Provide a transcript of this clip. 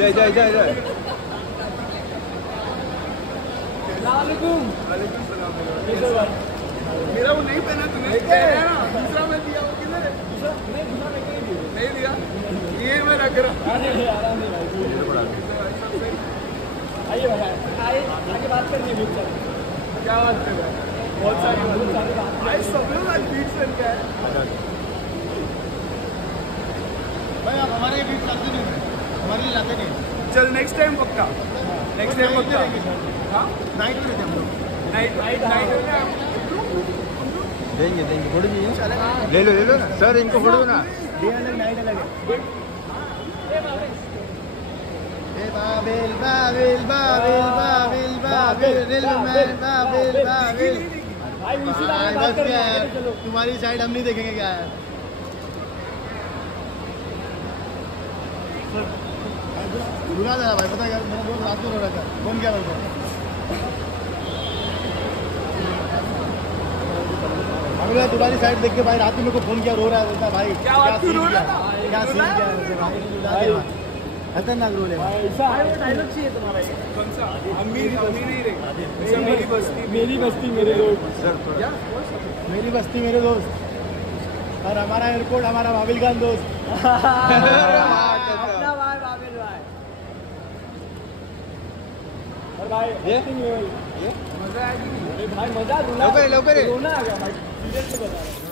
जय जय जय जय। मेरा वो नहीं पहना तूने, दूसरा मैं दिया वो किधर है? नहीं दिया, ये मैं रख रहा। आइए भाई, आगे बात करनी है। क्या बात कर रहे हैं? बहुत सारी भाई सब लोग आज बीच बन गया है भाई। आप हमारे बीच करते नहीं, हमारे लिए लाते नहीं। चल नेक्स्ट टाइम पक्का, नेक्स्ट टाइम पक्का। हाँ नाइट में रहते हम लोग, नाइट देंगे देंगे, फोटो चाहिए ले लो ना सर, इनको फोटो ना। डे अलग नाइट अलग है। बाबिल बाबिल बाबिल बाबिल बाबिल रिलमैन बाबिल बाबिल। भाई बस क्या है, तुम्हारी साइड हम नहीं देखेंगे क्या है। रुला था भाई, पता है मेरा दोस्त रात को रो रहा था, फोन किया मेरे को। हमने तुम्हारी साइड देख के भाई रात में मेरे को फोन किया, रो रहा है, बोलता भाई क्या सीन किया, क्या सीन किया भाई। खतरनाक रोल है भाई। वो डायलॉग चाहिए तुम्हारा, कौन सा? मेरी बस्ती मेरे दोस्त, मेरी बस्ती मेरे दोस्त, और हमारा एयरपोर्ट हमारा बाबिल खान दोस्त। अपना भाई बाबिल भाई। और भाई मजा आएगी भाई, मजा रोना आ गया भाई, सीरियसली बता रहा हूँ।